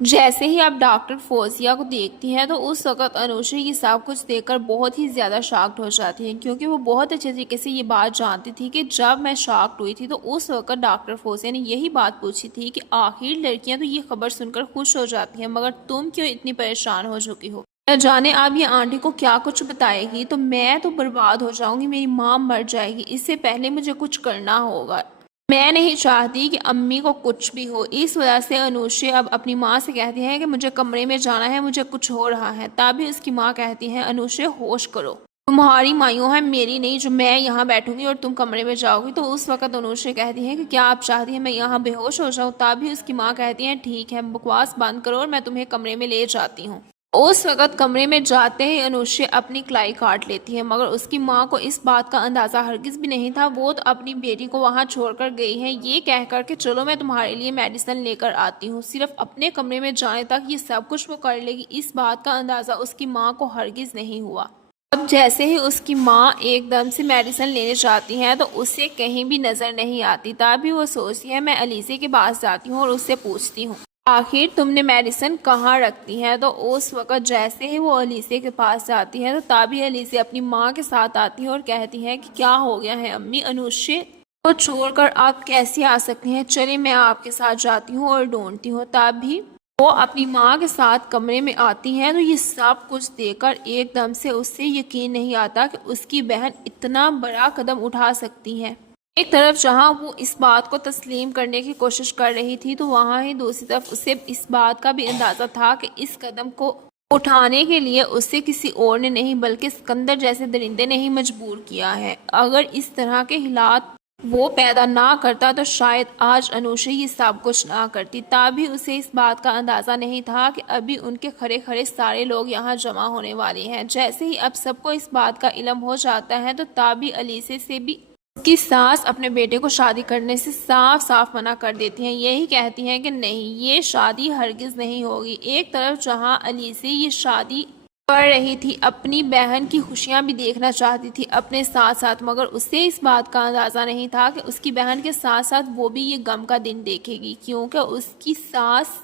जैसे ही आप डॉक्टर फौजिया को देखती हैं तो उस वक़्त अनुश्री ये सब कुछ देखकर बहुत ही ज़्यादा शॉक्ड हो जाती हैं, क्योंकि वो बहुत अच्छे तरीके से ये बात जानती थी कि जब मैं शॉक्ड हुई थी तो उस वक़्त डॉक्टर फौजिया ने यही बात पूछी थी कि आखिर लड़कियां तो ये खबर सुनकर खुश हो जाती हैं, मगर तुम क्यों इतनी परेशान हो चुकी हो। न जाने आप ये आंटी को क्या कुछ बताएगी, तो मैं तो बर्बाद हो जाऊंगी, मेरी माँ मर जाएगी, इससे पहले मुझे कुछ करना होगा। मैं नहीं चाहती कि अम्मी को कुछ भी हो। इस वजह से अनुश्री अब अपनी माँ से कहती है कि मुझे कमरे में जाना है, मुझे कुछ हो रहा है। तभी उसकी माँ कहती है अनुश्री होश करो, तुम्हारी मायूं है मेरी नहीं, जो मैं यहाँ बैठूंगी और तुम कमरे में जाओगी। तो उस वक्त अनुश्री कहती है कि क्या आप चाहती हैं मैं यहाँ बेहोश हो जाऊँ। तभी उसकी माँ कहती है ठीक है, बकवास बंद करो और मैं तुम्हें कमरे में ले जाती हूँ। उस वक़्त कमरे में जाते ही अनुश्री अपनी कलाई काट लेती है, मगर उसकी माँ को इस बात का अंदाज़ा हरगिज़ भी नहीं था। वो तो अपनी बेटी को वहाँ छोड़कर गई है ये कह कर के चलो मैं तुम्हारे लिए मेडिसिन लेकर आती हूँ। सिर्फ अपने कमरे में जाने तक ये सब कुछ वो कर लेगी, इस बात का अंदाज़ा उसकी माँ को हरगिज़ नहीं हुआ। अब जैसे ही उसकी माँ एकदम से मेडिसिन लेने जाती है तो उसे कहीं भी नज़र नहीं आती। तभी वो सोचती है मैं अलीसे के पास जाती हूँ और उससे पूछती हूँ आखिर तुमने मेडिसिन कहाँ रखती है। तो उस वक़्त जैसे ही वो अलीसे के पास जाती है तो तभी अलीसे अपनी माँ के साथ आती है और कहती है कि क्या हो गया है अम्मी, अनुश्री को छोड़कर आप कैसे आ सकती हैं, चलिए मैं आपके साथ जाती हूँ और ढूंढती हूँ। तभी वो अपनी माँ के साथ कमरे में आती हैं तो ये सब कुछ देखकर एकदम से उससे यकीन नहीं आता कि उसकी बहन इतना बड़ा कदम उठा सकती है। एक तरफ जहां वो इस बात को तस्लीम करने की कोशिश कर रही थी तो वहां ही दूसरी तरफ उसे इस बात का भी अंदाजा था कि इस कदम को उठाने के लिए उसे किसी और ने नहीं बल्कि सिकंदर जैसे दरिंदे ने ही मजबूर किया है। अगर इस तरह के हालात वो पैदा ना करता तो शायद आज अनुश्री ये सब कुछ ना करती। तभी उसे इस बात का अंदाजा नहीं था कि अभी उनके खड़े खड़े सारे लोग यहाँ जमा होने वाले हैं। जैसे ही अब सबको इस बात का इल्म हो जाता है तो तभी अलीसे से भी उसकी सास अपने बेटे को शादी करने से साफ साफ मना कर देती हैं। यही कहती हैं कि नहीं, ये शादी हरगिज नहीं होगी। एक तरफ जहां अलीसे ये शादी कर रही थी, अपनी बहन की खुशियां भी देखना चाहती थी अपने साथ साथ, मगर उसे इस बात का अंदाजा नहीं था कि उसकी बहन के साथ साथ वो भी ये गम का दिन देखेगी, क्योंकि उसकी सास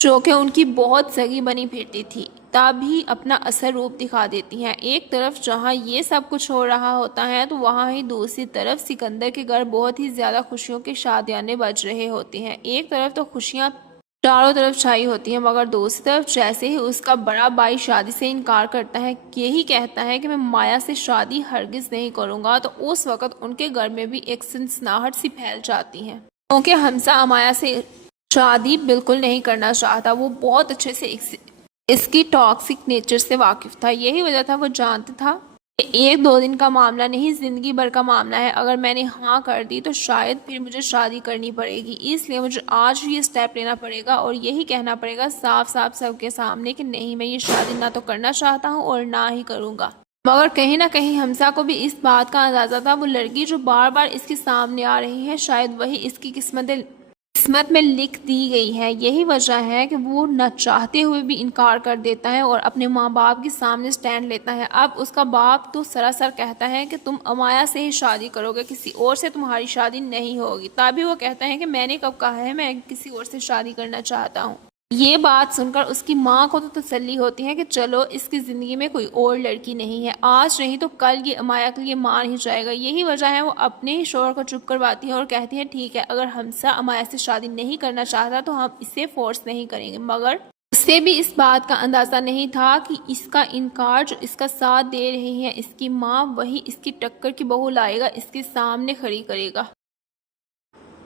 जो कि उनकी बहुत सगी बनी फिरती थी तभी अपना असर रूप दिखा देती हैं। एक तरफ जहां ये सब कुछ हो रहा होता है तो वहां ही दूसरी तरफ सिकंदर के घर बहुत ही ज्यादा खुशियों के शादियाने बज रहे होते हैं। एक तरफ तो खुशियां चारों तरफ छाई होती हैं, मगर दूसरी तरफ जैसे ही उसका बड़ा भाई शादी से इनकार करता है, यही कहता है कि मैं माया से शादी हरगिज नहीं करूंगा, तो उस वक्त उनके घर में भी एक सनसनाहट सी फैल जाती है, क्योंकि हमजा अमाया से शादी बिल्कुल नहीं करना चाहता। वो बहुत अच्छे से इसकी टॉक्सिक नेचर से वाकिफ था। यही वजह था, वो जानता था कि एक दो दिन का मामला नहीं, जिंदगी भर का मामला है। अगर मैंने हाँ कर दी तो शायद फिर मुझे शादी करनी पड़ेगी, इसलिए मुझे आज ये स्टेप लेना पड़ेगा और यही कहना पड़ेगा साफ साफ सबके सामने कि नहीं, मैं ये शादी ना तो करना चाहता हूँ और ना ही करूँगा। मगर कहीं ना कहीं हमजा को भी इस बात का अंदाजा था, वो लड़की जो बार बार इसके सामने आ रही है शायद वही इसकी किस्मत में लिख दी गई है। यही वजह है कि वो न चाहते हुए भी इनकार कर देता है और अपने माँ बाप के सामने स्टैंड लेता है। अब उसका बाप तो सरासर कहता है कि तुम अमाया से ही शादी करोगे, किसी और से तुम्हारी शादी नहीं होगी। तभी वो कहता है कि मैंने कब कहा है मैं किसी और से शादी करना चाहता हूँ। ये बात सुनकर उसकी माँ को तो तसल्ली होती है कि चलो इसकी ज़िंदगी में कोई और लड़की नहीं है, आज नहीं तो कल ये अमाया के लिए मान ही जाएगा। यही वजह है वो अपने ही शोहर को चुप करवाती है और कहती है ठीक है, अगर हमजा अमाया से शादी नहीं करना चाहता तो हम इसे फोर्स नहीं करेंगे। मगर उसे भी इस बात का अंदाज़ा नहीं था कि इसका इनकार जो इसका साथ दे रही है इसकी माँ, वही इसकी टक्कर की बहू लाएगा, इसके सामने खड़ी करेगा।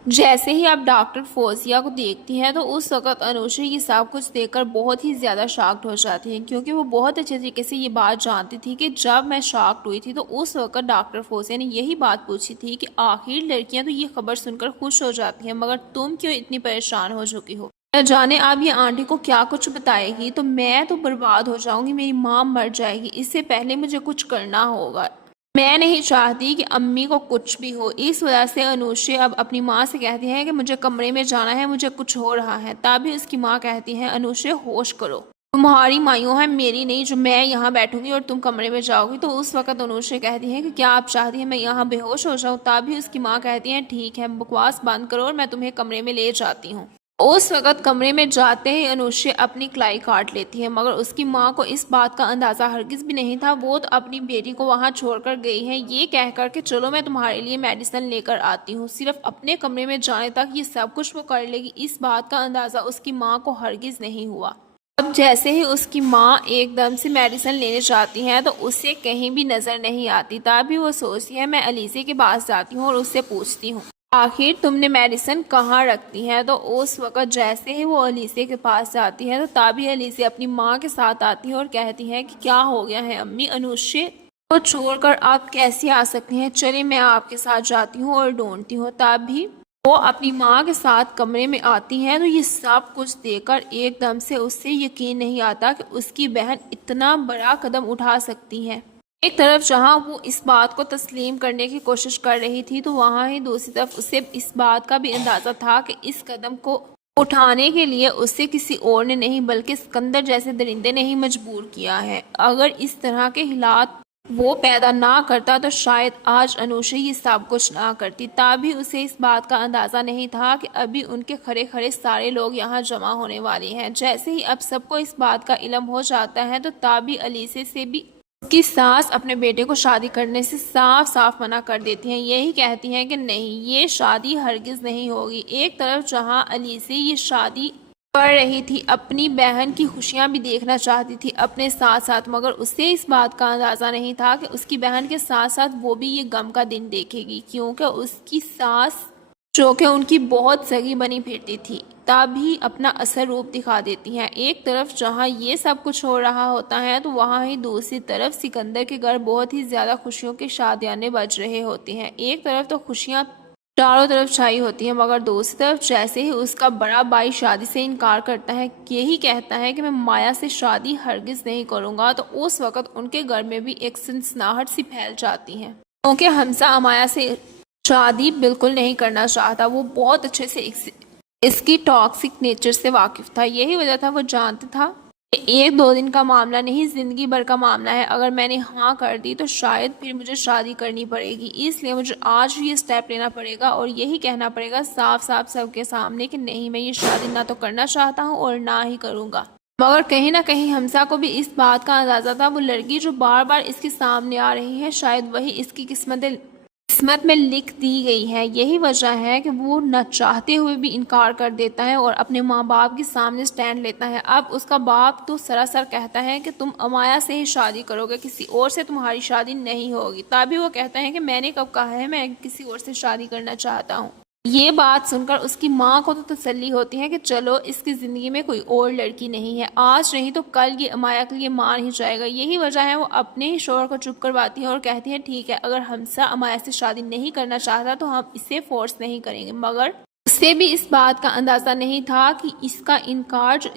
जैसे ही आप डॉक्टर फौजिया को देखती हैं तो उस वक़्त अनुश्री ये सब कुछ देखकर बहुत ही ज़्यादा शॉक्ड हो जाती हैं, क्योंकि वो बहुत अच्छे तरीके से ये बात जानती थी कि जब मैं शॉक्ड हुई थी तो उस वक़्त डॉक्टर फौजिया ने यही बात पूछी थी कि आखिर लड़कियां तो ये खबर सुनकर खुश हो जाती हैं, मगर तुम क्यों इतनी परेशान हो चुकी हो। न जाने आप ये आंटी को क्या कुछ बताएगी, तो मैं तो बर्बाद हो जाऊंगी, मेरी माँ मर जाएगी, इससे पहले मुझे कुछ करना होगा। मैं नहीं चाहती कि अम्मी को कुछ भी हो। इस वजह से अनुश्री अब अपनी माँ से कहती है कि मुझे कमरे में जाना है, मुझे कुछ हो रहा है। तभी उसकी माँ कहती है अनुश्री होश करो, तुम्हारी मायूं है मेरी नहीं, जो मैं यहाँ बैठूंगी और तुम कमरे में जाओगी। तो उस वक्त अनुश्री कहती है कि क्या आप चाहती हैं मैं यहाँ बेहोश हो जाऊँ। तभी उसकी माँ कहती है ठीक है, बकवास बंद करो और मैं तुम्हें कमरे में ले जाती हूँ। उस वक्त कमरे में जाते ही अनुष्य अपनी कलाई काट लेती है, मगर उसकी माँ को इस बात का अंदाजा हरगिज भी नहीं था। वो तो अपनी बेटी को वहाँ छोड़कर गई है ये कह कर के चलो मैं तुम्हारे लिए मेडिसिन लेकर आती हूँ। सिर्फ अपने कमरे में जाने तक ये सब कुछ वो कर लेगी, इस बात का अंदाजा उसकी माँ को हरगिज नहीं हुआ। अब जैसे ही उसकी माँ एकदम से मेडिसिन लेने जाती है तो उसे कहीं भी नजर नहीं आती। तभी वो सोचती है मैं अलीसे के पास जाती हूँ और उससे पूछती हूँ आखिर तुमने मेडिसिन कहाँ रखती है। तो उस वक्त जैसे ही वो अलीसे के पास जाती है तो तभी अलीसे अपनी माँ के साथ आती है और कहती है कि क्या हो गया है अम्मी, अनुष्य को छोड़कर आप कैसे आ सकती हैं, चलिए मैं आपके साथ जाती हूँ और ढूंढती हूँ। तभी वो अपनी माँ के साथ कमरे में आती हैं तो ये सब कुछ देखकर एकदम से उससे यकीन नहीं आता कि उसकी बहन इतना बड़ा कदम उठा सकती है। एक तरफ जहाँ वो इस बात को तस्लीम करने की कोशिश कर रही थी तो वहाँ ही दूसरी तरफ उसे इस बात का भी अंदाजा था कि इस कदम को उठाने के लिए उसे किसी और ने नहीं बल्कि सिकंदर जैसे दरिंदे ने ही मजबूर किया है। अगर इस तरह के हालात वो पैदा ना करता तो शायद आज अनुषा ये सब कुछ ना करती। तभी उसे इस बात का अंदाजा नहीं था कि अभी उनके खड़े खड़े सारे लोग यहाँ जमा होने वाले हैं। जैसे ही अब सबको इस बात का इल्म हो जाता है तो तभी अलीसे से भी उसकी सास अपने बेटे को शादी करने से साफ साफ मना कर देती हैं। यही कहती हैं कि नहीं, ये शादी हरगिज नहीं होगी। एक तरफ जहाँ अलीसे ये शादी कर रही थी, अपनी बहन की खुशियां भी देखना चाहती थी अपने साथ साथ, मगर उसे इस बात का अंदाजा नहीं था कि उसकी बहन के साथ साथ वो भी ये गम का दिन देखेगी, क्योंकि उसकी सास जो कि उनकी बहुत सगी बनी फिरती थी तभी अपना असर रूप दिखा देती हैं। एक तरफ जहाँ ये सब कुछ हो रहा होता है तो वहाँ ही दूसरी तरफ सिकंदर के घर बहुत ही ज्यादा खुशियों के शादियाने बज रहे होते हैं। एक तरफ तो खुशियाँ चारों तरफ छाई होती है, मगर दूसरी तरफ जैसे ही उसका बड़ा भाई शादी से इनकार करता है, यही कहता है कि मैं माया से शादी हरगिज नहीं करूंगा, तो उस वक्त उनके घर में भी एक सनसनाहट सी फैल जाती है, क्योंकि हमजा अमाया से शादी बिल्कुल नहीं करना चाहता। वो बहुत अच्छे से इसकी टॉक्सिक नेचर से वाकिफ था। यही वजह था, वो जानता था कि एक दो दिन का मामला नहीं, जिंदगी भर का मामला है। अगर मैंने हाँ कर दी तो शायद फिर मुझे शादी करनी पड़ेगी, इसलिए मुझे आज ये स्टेप लेना पड़ेगा और यही कहना पड़ेगा साफ साफ सबके सामने कि नहीं, मैं ये शादी ना तो करना चाहता हूँ और ना ही करूँगा। मगर कहीं ना कहीं हमजा को भी इस बात का अंदाजा था, वो लड़की जो बार बार इसके सामने आ रही है शायद वही इसकी किस्मत में लिख दी गई है। यही वजह है कि वो न चाहते हुए भी इनकार कर देता है और अपने माँ बाप के सामने स्टैंड लेता है। अब उसका बाप तो सरासर कहता है कि तुम अमाया से ही शादी करोगे, किसी और से तुम्हारी शादी नहीं होगी। तभी वो कहता है कि मैंने कब कहा है मैं किसी और से शादी करना चाहता हूँ। ये बात सुनकर उसकी माँ को तो तसल्ली होती है कि चलो इसकी ज़िंदगी में कोई और लड़की नहीं है, आज नहीं तो कल ये अमाया के लिए मान ही जाएगा। यही वजह है वो अपने ही शोहर को चुप करवाती है और कहती है ठीक है, अगर हमजा अमाया से शादी नहीं करना चाहता तो हम इसे फोर्स नहीं करेंगे। मगर उसे भी इस बात का अंदाज़ा नहीं था कि इसका इनकार जो